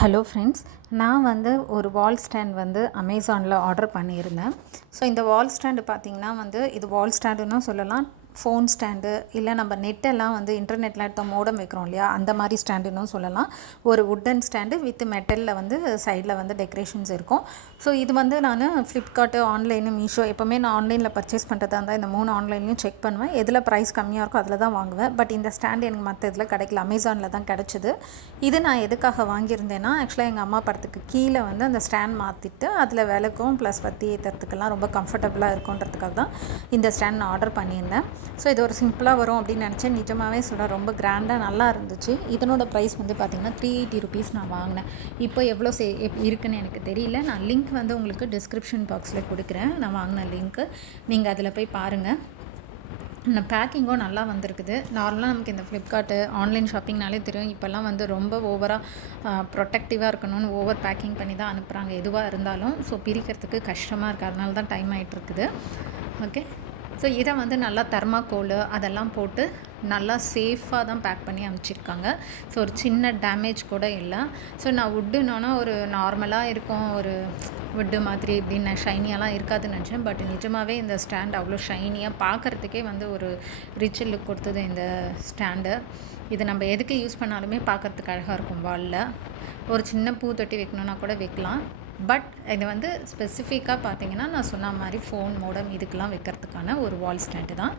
Hello friends, நான் ஒரு வால் stand அமேசானில் ஆர்டர் பண்ணியிருந்தேன். ஸோ இந்த வால் ஸ்டாண்டு பார்த்திங்கன்னா இது வால் ஸ்டாண்டுன்னு சொல்லலாம், ஃபோன் ஸ்டாண்டு, இல்லை நம்ம நெட்டெல்லாம் இன்டர்நெட்டில் எடுத்த மோடம் வைக்கிறோம் இல்லையா, அந்த மாதிரி ஸ்டாண்டுன்னு சொல்லலாம். ஒரு வுட்டன் ஸ்டாண்டு வித் மெட்டலில் சைடில் டெக்கரேஷன்ஸ் இருக்கும். ஸோ இது நான் ஃப்ளிப்கார்ட்டு, ஆன்லைனு, மீஷோ, எப்போவுமே நான் ஆன்லைனில் பர்ச்சேஸ் பண்ணுறதா இருந்தால் இந்த 3 ஆன்லைன்லையும் செக் பண்ணுவேன். எதில் ப்ரைஸ் கம்மியாக இருக்கோ அதில் தான் வாங்குவேன். பட் இந்த ஸ்டாண்டு எனக்கு மற்ற இதில் கிடைக்கல, அமேசானில் தான் கிடச்சிது. இது நான் எதுக்காக வாங்கியிருந்தேன்னா, ஆக்சுவலாக எங்கள் அம்மா படத்துக்கு கீழே அந்த ஸ்டாண்ட் மாற்றிட்டு அதில் விளக்கும் ப்ளஸ் பற்றி ஏற்றுறதுக்கெல்லாம் ரொம்ப கம்ஃபர்டபுளாக இருக்குன்றதுக்காக தான் இந்த ஸ்டாண்ட் நான் ஆர்டர் பண்ணியிருந்தேன். ஸோ இது ஒரு சிம்பிளாக வரும் அப்படின்னு நினச்சேன். நிஜமாகவே சொல்ல ரொம்ப கிராண்டாக நல்லா இருந்துச்சு. இதனோட ப்ரைஸ் பார்த்திங்கன்னா 380 ருபீஸ் நான் வாங்கினேன். இப்போ எவ்வளோ இருக்குன்னு எனக்கு தெரியல. நான் லிங்க் உங்களுக்கு டிஸ்கிரிப்ஷன் பாக்ஸில் கொடுக்குறேன், நான் வாங்கின லிங்க்கு. நீங்கள் அதில் போய் பாருங்கள். இந்த பேக்கிங்கும் நல்லா வந்திருக்குது. நார்மலாக நமக்கு இந்த ஃப்ளிப்கார்ட்டு, ஆன்லைன் ஷாப்பிங்னாலே தெரியும், இப்போல்லாம் ரொம்ப ஓவராக ப்ரொடெக்டிவாக இருக்கணும்னு ஓவர் பேக்கிங் பண்ணி தான் அனுப்புகிறாங்க எதுவாக இருந்தாலும். ஸோ பிரிக்கிறதுக்கு கஷ்டமாக இருக்குது, அதனால தான் டைம் ஆகிட்டுருக்குது. ஓகே, ஸோ இதை நல்லா தெர்மாக்கோல் அதெல்லாம் போட்டு நல்லா சேஃபாக தான் பேக் பண்ணி அனுப்பிச்சிருக்காங்க. ஸோ ஒரு சின்ன டேமேஜ் கூட இல்லை. ஸோ நான் வுட்டுனோன்னா ஒரு நார்மலாக இருக்கும், ஒரு வுட்டு மாதிரி இப்படின்னு ஷைனியாலாம் இருக்காதுன்னு நினச்சேன். பட் நிஜமாகவே இந்த ஸ்டாண்ட் அவ்வளோ ஷைனியாக பார்க்குறதுக்கே ஒரு ரிச் லுக் கொடுத்தது இந்த ஸ்டாண்டு. இது நம்ம எதுக்கு யூஸ் பண்ணாலுமே பார்க்குறதுக்கு அழகாக இருக்கும். வாலில் ஒரு சின்ன பூ தொட்டி வைக்கணுன்னா கூட வைக்கலாம். பட் இது ஸ்பெசிஃபிக்காக பார்த்திங்கன்னா நான் சொன்ன மாதிரி ஃபோன், மோடம் இதுக்கெலாம் வைக்கிறதுக்கான ஒரு வால் ஸ்டாண்டு தான்.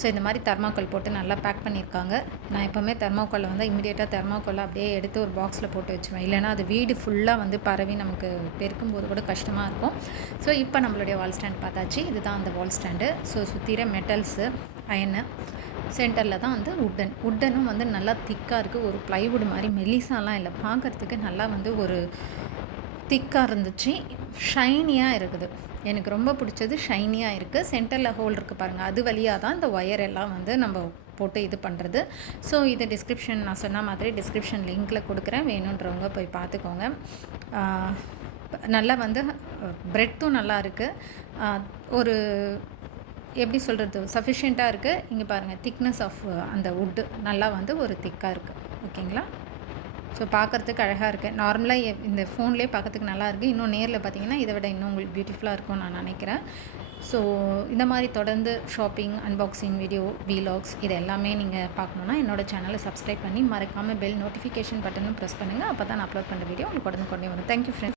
ஸோ இந்த மாதிரி தெர்மாக்கோல் போட்டு நல்லா பேக் பண்ணியிருக்காங்க. நான் எப்போவுமே தெர்மாக்கோலை இமீடியட்டாக தெர்மாக்கோலை அப்படியே எடுத்து ஒரு பாக்ஸில் போட்டு வச்சுவேன். இல்லைனா அது வீடு ஃபுல்லாக பரவி நமக்கு பெருக்கும்போது கூட கஷ்டமாக இருக்கும். ஸோ இப்போ நம்மளுடைய வால் ஸ்டாண்ட் பார்த்தாச்சு. இதுதான் அந்த வால் ஸ்டாண்டு. ஸோ சுற்றிற மெட்டல்ஸு, அயனு, சென்டரில் தான் வுட்டனும் நல்லா திக்காக இருக்குது. ஒரு ப்ளைவுட் மாதிரி மெலிசாலாம் இல்லை, பார்க்குறதுக்கு நல்லா ஒரு திக்காக இருந்துச்சு. ஷைனியாக இருக்குது. எனக்கு ரொம்ப பிடிச்சது ஷைனியாக இருக்குது. சென்டரில் ஹோல் இருக்குது பாருங்கள், அது வழியாக தான் இந்த ஒயர் எல்லாம் நம்ம போட்டு இது பண்ணுறது. ஸோ இது டிஸ்கிரிப்ஷன், நான் சொன்ன மாதிரி டிஸ்கிரிப்ஷன் லிங்க்கில் கொடுக்குறேன், வேணுன்றவங்க போய் பார்த்துக்கோங்க. நல்லா பிரெட்டும் நல்லா இருக்குது. ஒரு எப்படி சொல்கிறது, சஃபிஷியண்ட்டாக இருக்குது. இங்கே பாருங்கள், திக்னஸ் ஆஃப் அந்த வுட்டு நல்லா ஒரு திக்காக இருக்குது. ஓகேங்களா? ஸோ பார்க்குறதுக்கு அழகாக இருக்குது. நார்மலாக இந்த ஃபோன்லேயே பார்க்கறதுக்கு நல்லா இருக்குது. இன்னும் நேரில் பார்த்தீங்கன்னா இதை விட இன்னும் உங்களுக்கு பியூட்டிஃபுல்லாக இருக்கும்னு நான் நினைக்கிறேன். ஸோ இந்த மாதிரி தொடர்ந்து ஷாப்பிங், அன்பாக்சிங் வீடியோ, வீலாக்ஸ் இது எல்லாமே நீங்கள் பார்க்கணுன்னா என்னோடய சேனலை சப்ஸ்கிரைப் பண்ணி மறக்காமல் பெல் நோட்டிஃபிகேஷன் பட்டனும் ப்ரெஸ் பண்ணுங்கள். அப்போ தான் நான் அப்லோட் பண்ணுற வீடியோ உங்களுக்கு உடனே வரும். Thank you friends.